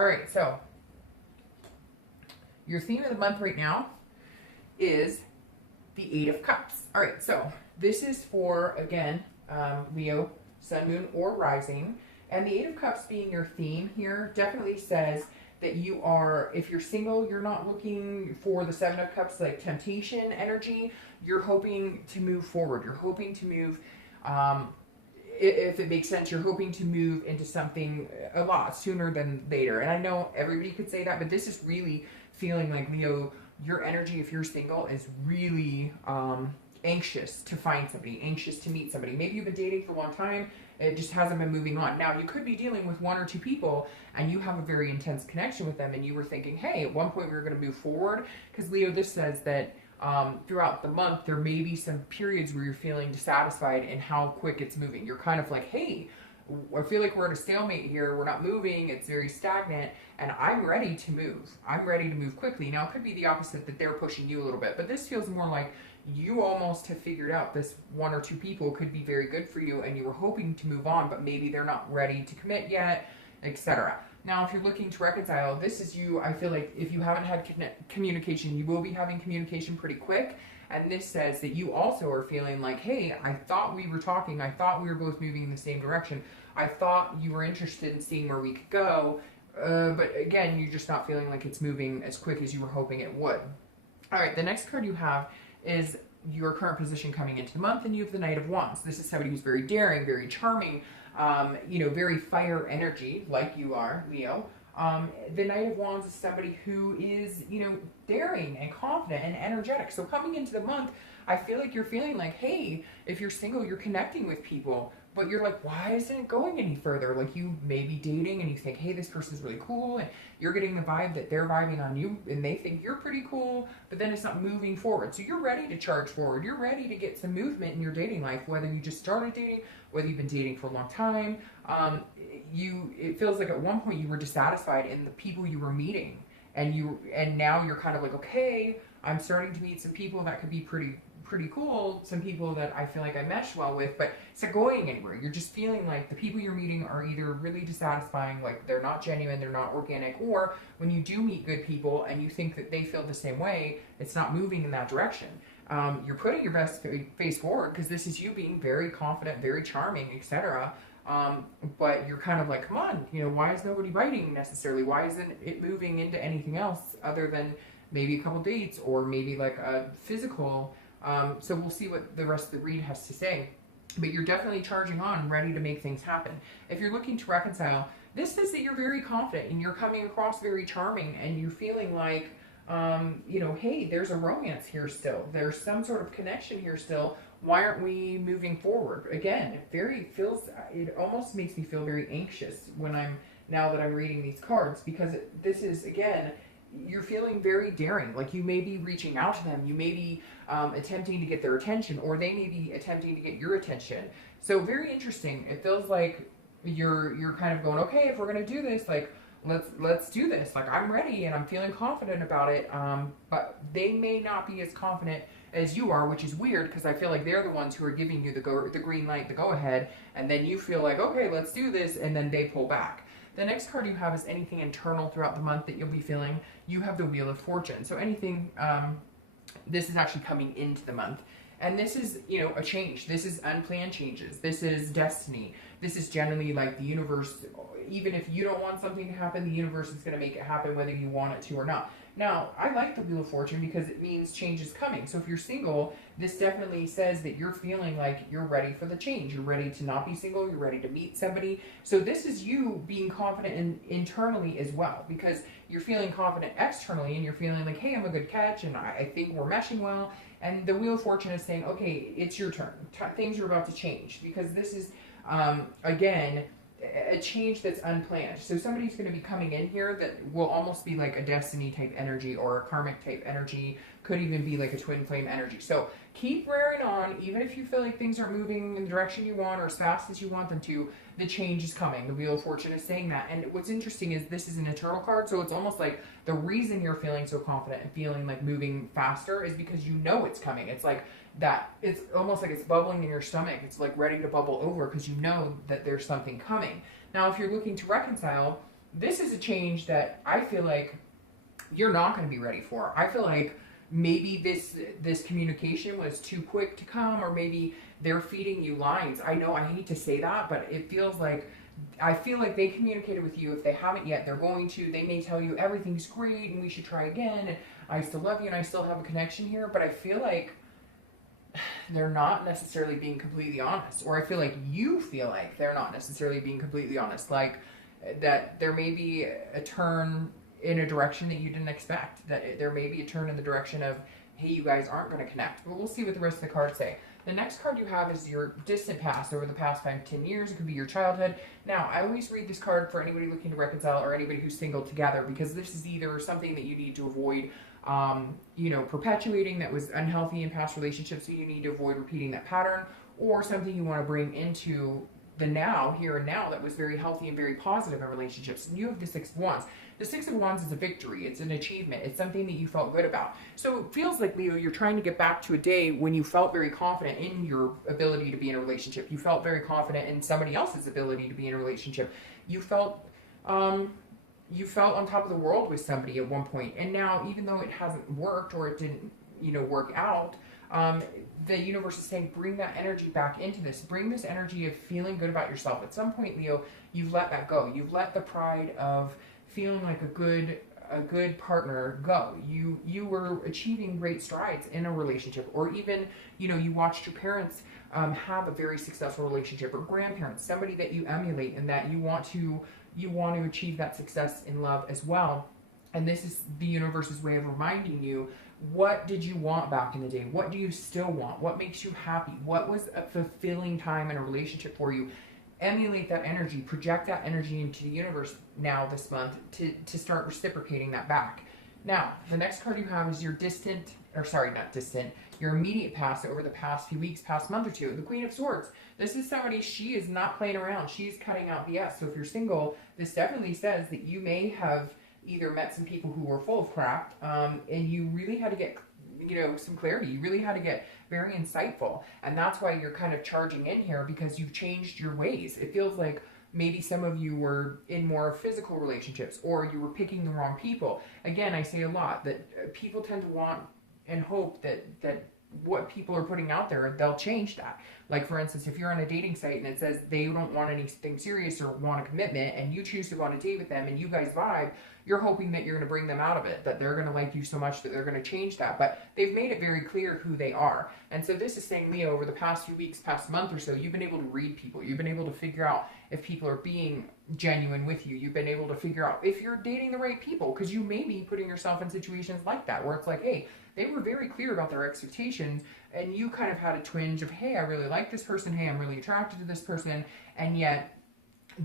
All right, so your theme of the month right now is the Eight of Cups. All right, so this is for, again, Leo, Sun, Moon, or Rising. And the Eight of Cups being your theme here definitely says that you are, if you're single, you're not looking for the Seven of Cups, like temptation energy. You're hoping to move forward. You're hoping to move, if it makes sense, you're hoping to move into something a lot sooner than later. And I know everybody could say that, but this is really feeling like, Leo, your energy, if you're single, is really anxious to find somebody, anxious to meet somebody. Maybe you've been dating for a long time, it just hasn't been moving on. Now, you could be dealing with one or two people and you have a very intense connection with them and you were thinking, hey, at one point we were going to move forward. Because, Leo, this says that throughout the month, there may be some periods where you're feeling dissatisfied in how quick it's moving. You're kind of like, hey, I feel like we're at a stalemate here. We're not moving. It's very stagnant. And I'm ready to move. I'm ready to move quickly. Now, it could be the opposite, that they're pushing you a little bit. But this feels more like you almost have figured out this one or two people could be very good for you and you were hoping to move on, but maybe they're not ready to commit yet, etc. Now, if you're looking to reconcile, this is you. I feel like if you haven't had communication, you will be having communication pretty quick. And this says that you also are feeling like, hey, I thought we were talking. I thought we were both moving in the same direction. I thought you were interested in seeing where we could go. But again, you're just not feeling like it's moving as quick as you were hoping it would. All right, the next card you have is your current position coming into the month, and you have the Knight of Wands. This is somebody who's very daring, very charming, very fire energy, like you are, Leo. The Knight of Wands is somebody who is, daring and confident and energetic. So coming into the month, I feel like you're feeling like, hey, if you're single, you're connecting with people, but you're like, why isn't it going any further? Like, you may be dating and you think, hey, this person's really cool, and you're getting the vibe that they're vibing on you and they think you're pretty cool, but then it's not moving forward. So you're ready to charge forward. You're ready to get some movement in your dating life, whether you just started dating, whether you've been dating for a long time. It feels like at one point you were dissatisfied in the people you were meeting, and now you're kind of like, okay, I'm starting to meet some people that could be pretty cool, some people that I feel like I mesh well with, but it's not going anywhere. You're just feeling like the people you're meeting are either really dissatisfying, like they're not genuine, they're not organic, or when you do meet good people and you think that they feel the same way, it's not moving in that direction. You're putting your best face forward because this is you being very confident, very charming, etc. But you're kind of like, come on, why is nobody biting necessarily? Why isn't it moving into anything else other than maybe a couple dates or maybe like a physical? So we'll see what the rest of the read has to say. But you're definitely charging on, ready to make things happen. If you're looking to reconcile, this says that you're very confident and you're coming across very charming and you're feeling like, hey, there's a romance here still. There's some sort of connection here still. Why aren't we moving forward? Again, it almost makes me feel very anxious now that I'm reading these cards, because this is, again, you're feeling very daring. Like, you may be reaching out to them. You may be attempting to get their attention, or they may be attempting to get your attention. So very interesting. It feels like you're kind of going, okay, if we're going to do this, like, let's do this. Like, I'm ready and I'm feeling confident about it. But they may not be as confident as you are, which is weird, because I feel like they're the ones who are giving you the green light, the go ahead, and then you feel like, okay, let's do this, and then they pull back. The next card you have is anything internal throughout the month that you'll be feeling. You have the Wheel of Fortune. So anything, this is actually coming into the month. And this is, a change. This is unplanned changes. This is destiny. This is generally like the universe. Even if you don't want something to happen, the universe is going to make it happen whether you want it to or not. Now, I like the Wheel of Fortune because it means change is coming. So if you're single, this definitely says that you're feeling like you're ready for the change. You're ready to not be single. You're ready to meet somebody. So this is you being confident internally as well, because you're feeling confident externally and you're feeling like, hey, I'm a good catch and I think we're meshing well. And the Wheel of Fortune is saying, okay, it's your turn. Things are about to change, because this is, again, a change that's unplanned. So somebody's going to be coming in here that will almost be like a destiny type energy or a karmic type energy. Could even be like a twin flame energy. So keep wearing on, even if you feel like things aren't moving in the direction you want or as fast as you want them to. The change is coming. The Wheel of Fortune is saying that. And what's interesting is this is an eternal card, so it's almost like the reason you're feeling so confident and feeling like moving faster is because you know it's coming. It's like that, it's almost like it's bubbling in your stomach. It's like ready to bubble over because you know that there's something coming. Now, if you're looking to reconcile, this is a change that I feel like you're not going to be ready for. I feel like maybe this communication was too quick to come, or maybe they're feeding you lines. I know I hate to say that, but it feels like, I feel like they communicated with you. If they haven't yet, they're going to. They may tell you everything's great and we should try again, and I still love you and I still have a connection here, but I feel like they're not necessarily being completely honest. Or I feel like you feel like they're not necessarily being completely honest, like that there may be a turn in a direction that you didn't expect, that there may be a turn in the direction of, hey, you guys aren't going to connect. But we'll see what the rest of the cards say. The next card you have is your distant past, over the past 5 to 10 years. It could be your childhood. Now, I always read this card for anybody looking to reconcile, or anybody who's single together, because this is either something that you need to avoid, you know, perpetuating that was unhealthy in past relationships, so you need to avoid repeating that pattern, or something you want to bring into the now, here and now, that was very healthy and very positive in relationships. And you have the Six of Wands. The Six of Wands is a victory. It's an achievement. It's something that you felt good about. So it feels like, Leo, you're trying to get back to a day when you felt very confident in your ability to be in a relationship. You felt very confident in somebody else's ability to be in a relationship. You felt on top of the world with somebody at one point. And now, even though it hasn't worked, or it didn't, you know, work out, the universe is saying, bring that energy back into this. Bring this energy of feeling good about yourself. At some point, Leo, you've let that go. You've let the pride of feeling like a good partner go. You were achieving great strides in a relationship, or even, you know, you watched your parents have a very successful relationship, or grandparents, somebody that you emulate, and that you want to achieve that success in love as well. And this is the universe's way of reminding you, what did you want back in the day? What do you still want? What makes you happy? What was a fulfilling time in a relationship for you? Emulate that energy, project that energy into the universe now this month to start reciprocating that back. Now, the next card you have is your your immediate past, over the past few weeks, past month or two, the Queen of Swords. This is somebody, she is not playing around. She's cutting out BS. So if you're single, this definitely says that you may have either met some people who were full of crap, and you really had to get, you know, some clarity. You really had to get very insightful. And that's why you're kind of charging in here, because you've changed your ways. It feels like maybe some of you were in more physical relationships, or you were picking the wrong people. Again, I say a lot that people tend to want and hope that what people are putting out there, they'll change that. Like, for instance, if you're on a dating site and it says they don't want anything serious or want a commitment, and you choose to go on a date with them and you guys vibe, you're hoping that you're going to bring them out of it, that they're going to like you so much that they're going to change that. But they've made it very clear who they are. And so this is saying, Leo, over the past few weeks, past month or so, you've been able to read people. You've been able to figure out if people are being genuine with you. You've been able to figure out if you're dating the right people, because you may be putting yourself in situations like that, where it's like, hey, they were very clear about their expectations, and you kind of had a twinge of, hey, I really like this person, hey, I'm really attracted to this person, and yet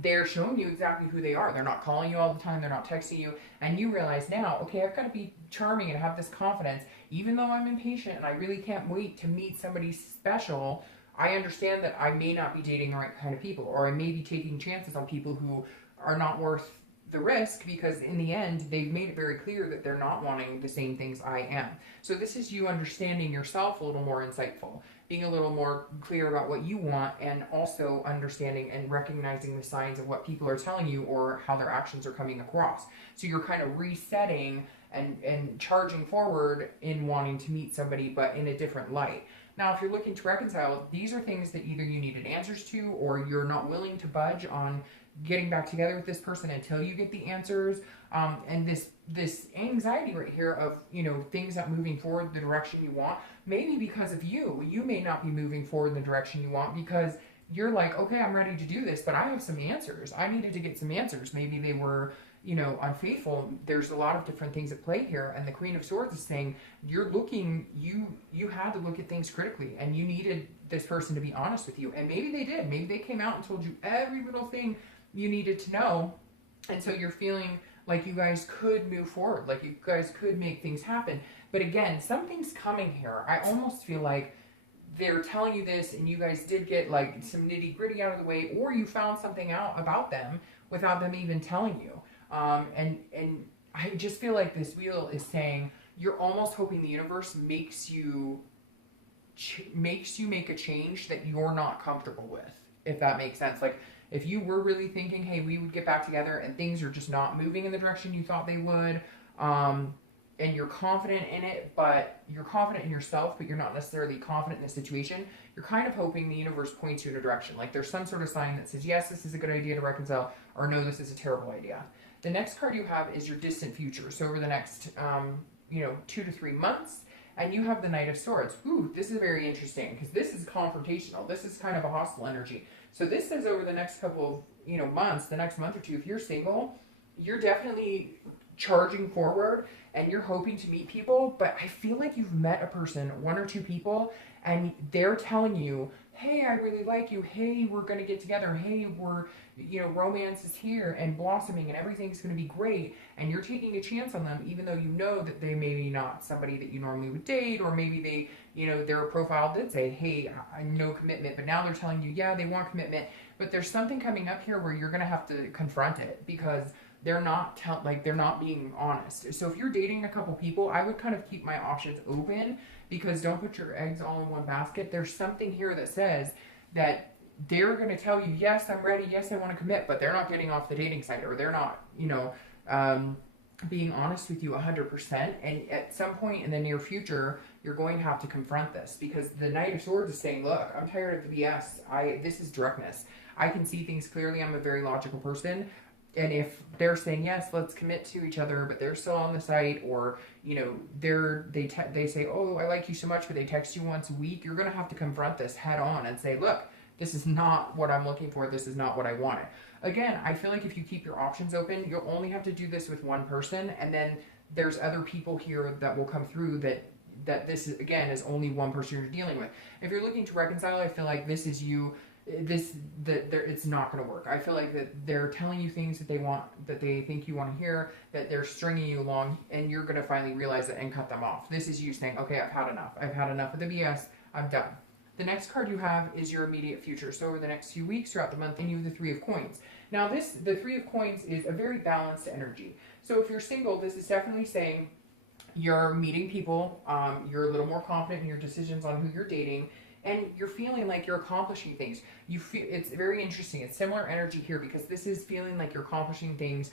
they're showing you exactly who they are. They're not calling you all the time, they're not texting you, and you realize now, okay, I've got to be charming and have this confidence, even though I'm impatient and I really can't wait to meet somebody special. I understand that I may not be dating the right kind of people, or I may be taking chances on people who are not worth the risk, because in the end, they've made it very clear that they're not wanting the same things I am. So this is you understanding yourself a little more insightful, being a little more clear about what you want, and also understanding and recognizing the signs of what people are telling you or how their actions are coming across. So you're kind of resetting and charging forward in wanting to meet somebody, but in a different light. Now, if you're looking to reconcile, these are things that either you needed answers to, or you're not willing to budge on getting back together with this person until you get the answers. And this anxiety right here of, you know, things not moving forward the direction you want, maybe because of you may not be moving forward in the direction you want, because you're like, okay, I'm ready to do this, but I have some answers. I needed to get some answers. Maybe they were, you know, unfaithful. There's a lot of different things at play here. And the Queen of Swords is saying, you're looking, you had to look at things critically, and you needed this person to be honest with you. And maybe they did. Maybe they came out and told you every little thing you needed to know. And so you're feeling like you guys could move forward, like you guys could make things happen. But again, something's coming here. I almost feel like they're telling you this, and you guys did get like some nitty gritty out of the way, or you found something out about them without them even telling you. And I just feel like this wheel is saying, you're almost hoping the universe makes you make a change that you're not comfortable with, if that makes sense. Like, if you were really thinking, hey, we would get back together, and things are just not moving in the direction you thought they would, and you're confident in it, but you're confident in yourself, but you're not necessarily confident in the situation, you're kind of hoping the universe points you in a direction. Like there's some sort of sign that says, yes, this is a good idea to reconcile, or no, this is a terrible idea. The next card you have is your distant future. So over the next, 2 to 3 months, and you have the Knight of Swords. Ooh, this is very interesting because this is confrontational. This is kind of a hostile energy. So this says over the next couple of, months, the next month or two, if you're single, you're definitely charging forward and you're hoping to meet people, but I feel like you've met a person, 1 or 2 people, and they're telling you, hey, I really like you. Hey, we're going to get together. Hey, we're, romance is here and blossoming and everything's going to be great. And you're taking a chance on them, even though you know that they may be not somebody that you normally would date, or maybe they, their profile did say, hey, no commitment, but now they're telling you, yeah, they want commitment. But there's something coming up here where you're going to have to confront it because they're not they're not being honest. So if you're dating a couple people, I would kind of keep my options open, because don't put your eggs all in one basket. There's something here that says that they're going to tell you, yes, I'm ready, yes, I want to commit, but they're not getting off the dating site, or they're not, being honest with you 100%. And at some point in the near future, you're going to have to confront this, because the Knight of Swords is saying, look, I'm tired of the BS. This is directness. I can see things clearly. I'm a very logical person. And if they're saying, yes, let's commit to each other, but they're still on the site, or, they say, oh, I like you so much, but they text you once a week, you're going to have to confront this head on and say, look, this is not what I'm looking for. This is not what I wanted. Again, I feel like if you keep your options open, you'll only have to do this with one person. And then there's other people here that will come through that this is, again, is only one person you're dealing with. If you're looking to reconcile, I feel like this is you. It's not going to work. I feel like that they're telling you things that they want, that they think you want to hear, that they're stringing you along, and you're going to finally realize it and cut them off. This is you saying, okay, I've had enough. I've had enough of the BS. I'm done. The next card you have is your immediate future. So over the next few weeks throughout the month, and you have the 3 of Coins. Now the 3 of Coins is a very balanced energy. So if you're single, this is definitely saying you're meeting people, you're a little more confident in your decisions on who you're dating, and you're feeling like you're accomplishing things. You feel, it's very interesting. It's similar energy here, because this is feeling like you're accomplishing things,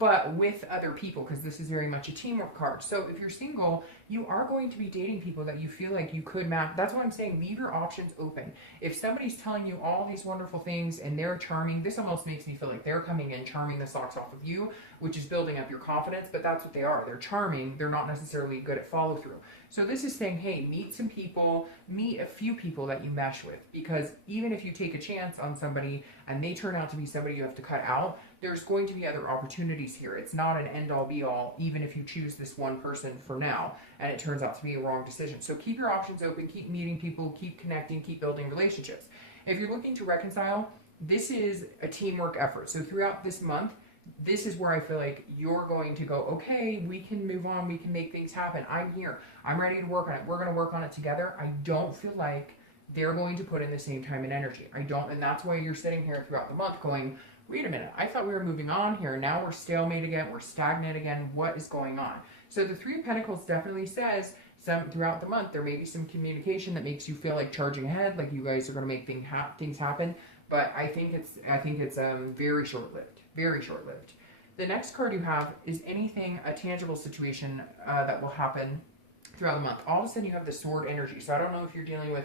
but with other people, because this is very much a teamwork card. So if you're single, you are going to be dating people that you feel like you could match. That's why I'm saying leave your options open. If somebody's telling you all these wonderful things and they're charming, this almost makes me feel like they're coming in charming the socks off of you, which is building up your confidence, but that's what they are. They're charming. They're not necessarily good at follow through. So this is saying, hey, meet some people, meet a few people that you mesh with, because even if you take a chance on somebody and they turn out to be somebody you have to cut out, there's going to be other opportunities here. It's not an end-all be-all, even if you choose this one person for now and it turns out to be a wrong decision. So keep your options open, keep meeting people, keep connecting, keep building relationships. If you're looking to reconcile, this is a teamwork effort. So throughout this month, this is where I feel like you're going to go, okay, we can move on, we can make things happen. I'm here. I'm ready to work on it. We're going to work on it together. I don't feel like they're going to put in the same time and energy. I don't, and that's why you're sitting here throughout the month going, wait a minute, I thought we were moving on here. Now we're stalemate again. We're stagnant again. What is going on? So the 3 of Pentacles definitely says throughout the month, there may be some communication that makes you feel like charging ahead, like you guys are going to make things happen. But I think it's very short-lived, very short-lived. The next card you have is anything, a tangible situation that will happen throughout the month. All of a sudden you have the sword energy. So I don't know if you're dealing with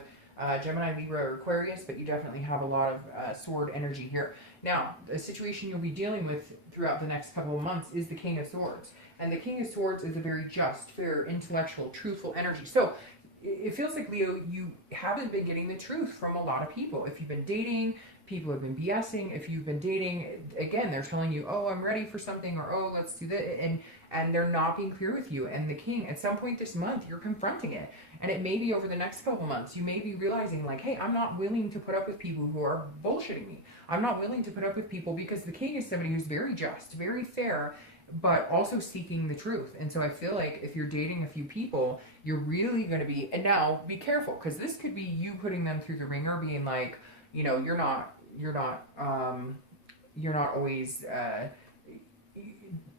Gemini, Libra, or Aquarius, but you definitely have a lot of sword energy here. Now, the situation you'll be dealing with throughout the next couple of months is the King of Swords. And the King of Swords is a very just, fair, intellectual, truthful energy. So it feels like, Leo, you haven't been getting the truth from a lot of people. If you've been dating, people have been BSing. If you've been dating, again, they're telling you, oh, I'm ready for something, or oh, let's do that. And they're not being clear with you. And the King, at some point this month, you're confronting it. And it may be over the next couple months. You may be realizing, like, hey, I'm not willing to put up with people who are bullshitting me. I'm not willing to put up with people, because the King is somebody who's very just, very fair, but also seeking the truth. And so I feel like if you're dating a few people, you're really going to be, and now be careful, because this could be you putting them through the ringer, being like, you know, you're not always,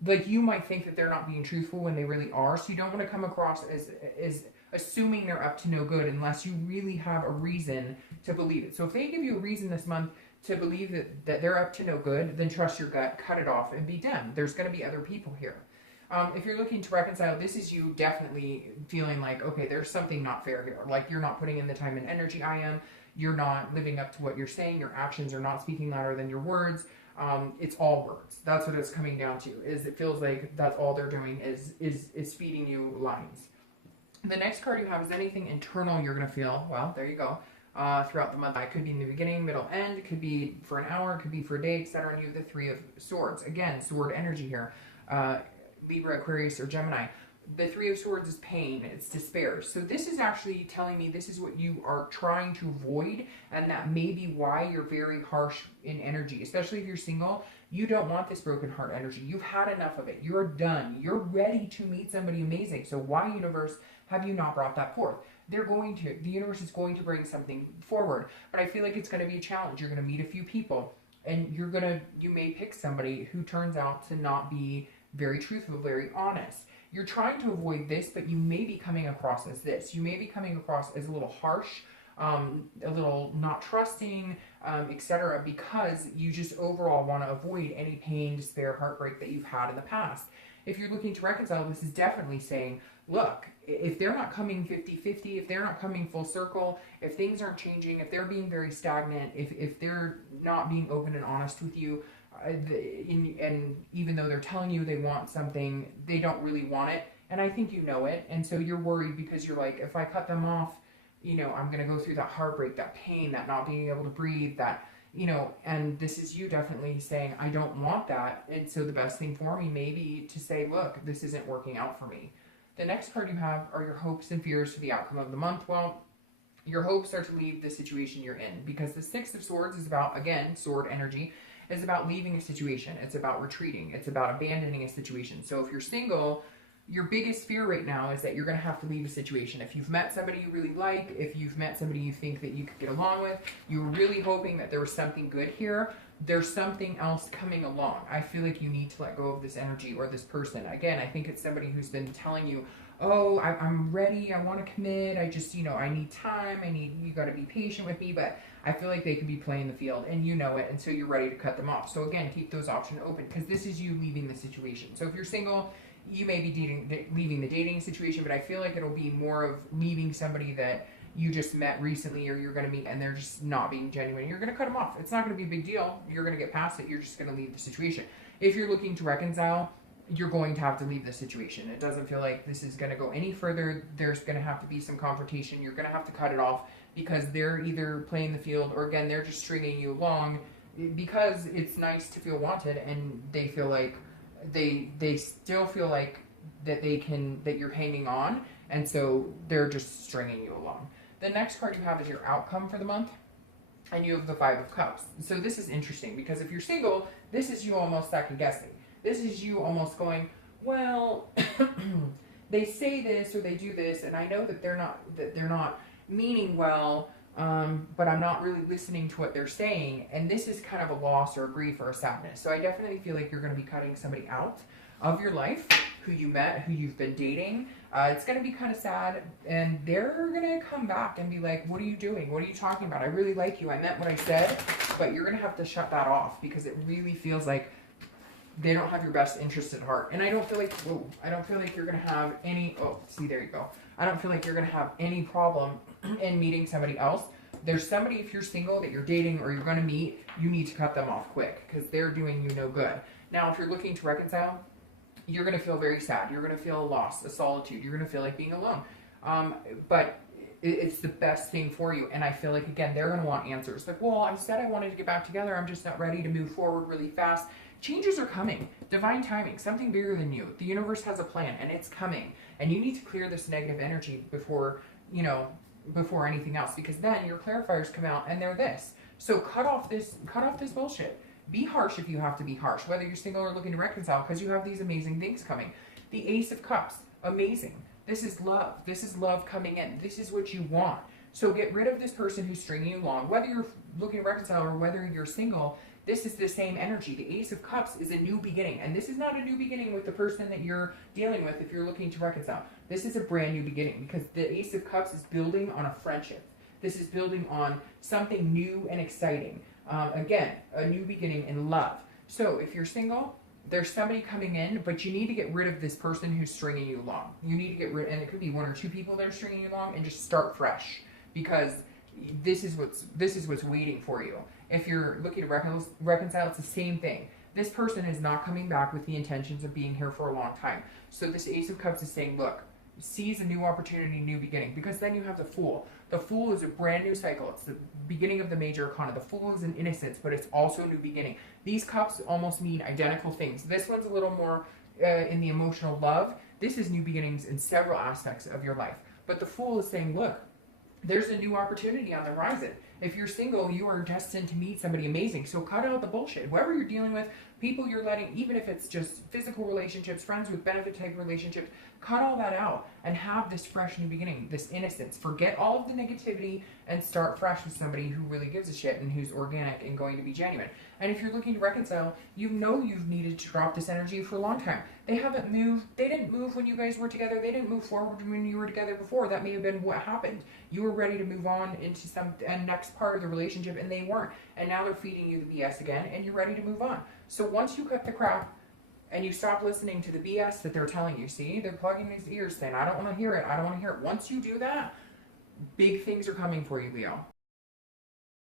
like, you might think that they're not being truthful when they really are. So you don't want to come across as assuming they're up to no good unless you really have a reason to believe it. So if they give you a reason this month to believe that they're up to no good, then trust your gut, cut it off, and be done. There's going to be other people here. If you're looking to reconcile, this is you definitely feeling like, okay, there's something not fair here. Like, you're not putting in the time and energy I am. You're not living up to what you're saying. Your actions are not speaking louder than your words. It's all words. That's what it's coming down to, is it feels like that's all they're doing is feeding you lines. The next card you have is anything internal you're going to feel. Well, there you go. Throughout the month. It could be in the beginning, middle, end. It could be for an hour. It could be for a day, etc. And you have the Three of Swords. Again, sword energy here. Libra, Aquarius, or Gemini. The Three of Swords is pain. It's despair. So this is actually telling me this is what you are trying to avoid, and that may be why you're very harsh in energy. Especially if you're single, you don't want this broken heart energy. You've had enough of it. You're done. You're ready to meet somebody amazing. So why, universe, have you not brought that forth? The universe is going to bring something forward, but I feel like it's going to be a challenge. You're going to meet a few people, and you may pick somebody who turns out to not be very truthful, very honest. You're trying to avoid this, but you may be coming across as this. You may be coming across as a little harsh, a little not trusting, etc., because you just overall want to avoid any pain, despair, heartbreak that you've had in the past. If you're looking to reconcile, this is definitely saying, look, if they're not coming 50-50, if they're not coming full circle, if things aren't changing, if they're being very stagnant, if they're not being open and honest with you, and even though they're telling you they want something, they don't really want it, and I think you know it, and so you're worried because you're like, if I cut them off, I'm going to go through that heartbreak, that pain, that not being able to breathe, that, and this is you definitely saying, I don't want that, and so the best thing for me may be to say, look, this isn't working out for me. The next card you have are your hopes and fears for the outcome of the month. Well, your hopes are to leave the situation you're in, because the Six of Swords is about, again, sword energy, is about leaving a situation. It's about retreating. It's about abandoning a situation. So if you're single, your biggest fear right now is that you're going to have to leave a situation. If you've met somebody you really like, if you've met somebody you think that you could get along with, you're really hoping that there was something good here, there's something else coming along. I feel like you need to let go of this energy or this person. Again, I think it's somebody who's been telling you, oh, I'm ready, I want to commit, I just, I need time, you got to be patient with me, but I feel like they could be playing the field, and you know it, and so you're ready to cut them off. So again, keep those options open, because this is you leaving the situation. So if you're single, you may be leaving the dating situation, but I feel like it'll be more of leaving somebody that you just met recently or you're going to meet, and they're just not being genuine. You're going to cut them off. It's not going to be a big deal. You're going to get past it. You're just going to leave the situation. If you're looking to reconcile, you're going to have to leave the situation. It doesn't feel like this is going to go any further. There's going to have to be some confrontation. You're going to have to cut it off, because they're either playing the field, or again, they're just stringing you along because it's nice to feel wanted, and they feel like they still feel like that you're hanging on, and so they're just stringing you along. The next card you have is your outcome for the month, and you have the Five of Cups. So this is interesting, because if you're single, this is you almost second guessing. This is you almost going, well, they say this or they do this, and I know that they're not meaning well, but I'm not really listening to what they're saying, and this is kind of a loss or a grief or a sadness. So I definitely feel like you're going to be cutting somebody out of your life who you met, who you've been dating. It's going to be kind of sad, and they're going to come back and be like, what are you doing? What are you talking about? I really like you. I meant what I said, but you're going to have to shut that off, because it really feels like they don't have your best interest at heart. And I don't feel like, you're going to have any, there you go. I don't feel like you're going to have any problem in meeting somebody else. There's somebody, if you're single, that you're dating or you're going to meet, you need to cut them off quick, because they're doing you no good. Now, if you're looking to reconcile, you're going to feel very sad. You're going to feel a loss, a solitude. You're going to feel like being alone. But it's the best thing for you. And I feel like, again, they're going to want answers. Like, well, I said I wanted to get back together. I'm just not ready to move forward really fast. Changes are coming. Divine timing. Something bigger than you. The universe has a plan, and it's coming. And you need to clear this negative energy before anything else, because then your clarifiers come out and they're this. So cut off this bullshit. Be harsh if you have to be harsh, whether you're single or looking to reconcile, because you have these amazing things coming. The Ace of Cups. Amazing. This is love. This is love coming in. This is what you want. So get rid of this person who's stringing you along. Whether you're looking to reconcile or whether you're single, this is the same energy. The Ace of Cups is a new beginning. And this is not a new beginning with the person that you're dealing with if you're looking to reconcile. This is a brand new beginning, because the Ace of Cups is building on a friendship. This is building on something new and exciting. Again, a new beginning in love. So if you're single, there's somebody coming in, but you need to get rid of this person who's stringing you along. You need to get rid, and it could be one or two people that are stringing you along, and just start fresh, because this is what's waiting for you. If you're looking to reconcile, it's the same thing. This person is not coming back with the intentions of being here for a long time. So this Ace of Cups is saying, look, seize a new opportunity, new beginning, because then you have the Fool. The Fool is a brand new cycle. It's the beginning of the major arcana. The Fool is an innocence, but it's also a new beginning. These cups almost mean identical things. This one's a little more in the emotional love. This is new beginnings in several aspects of your life. But the Fool is saying, look, there's a new opportunity on the horizon. If you're single, you are destined to meet somebody amazing. So cut out the bullshit. Whoever you're dealing with, people you're letting, even if it's just physical relationships, friends with benefit type relationships, cut all that out and have this fresh new beginning, this innocence. Forget all of the negativity and start fresh with somebody who really gives a shit and who's organic and going to be genuine. And if you're looking to reconcile, you know you've needed to drop this energy for a long time. They haven't moved. They didn't move when you guys were together. They didn't move forward when you were together before. That may have been what happened. You were ready to move on into some next part of the relationship, and they weren't. And now they're feeding you the BS again, and you're ready to move on. So once you cut the crap and you stop listening to the BS that they're telling you, see, they're plugging these ears saying, I don't want to hear it. I don't want to hear it. Once you do that, big things are coming for you, Leo.